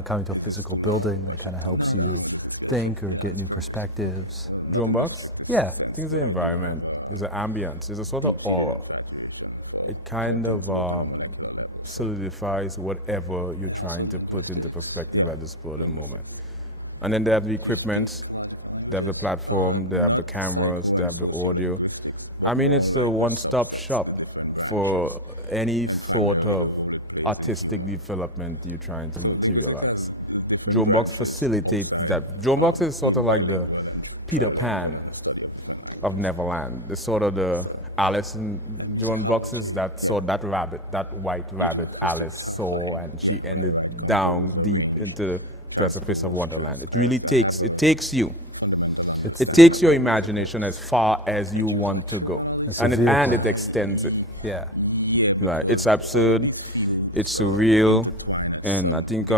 coming to a physical building that kind of helps you think or get new perspectives. Drone box? Yeah. I think it's the environment, it's the ambience, it's a sort of aura. It kind of solidifies whatever you're trying to put into perspective at this present moment. And then they have the equipment, they have the platform, they have the cameras, they have the audio. I mean, it's the one-stop shop for any sort of artistic development you're trying to materialize. Dronebox facilitates that. Dronebox is sort of like the Peter Pan of Neverland. It's sort of the Alice in Droneboxes that saw that rabbit, that white rabbit Alice saw, and she ended down deep into the precipice of Wonderland. It really takes you. It takes your imagination as far as you want to go. And it extends it. Yeah. Right. It's absurd, it's surreal, and I think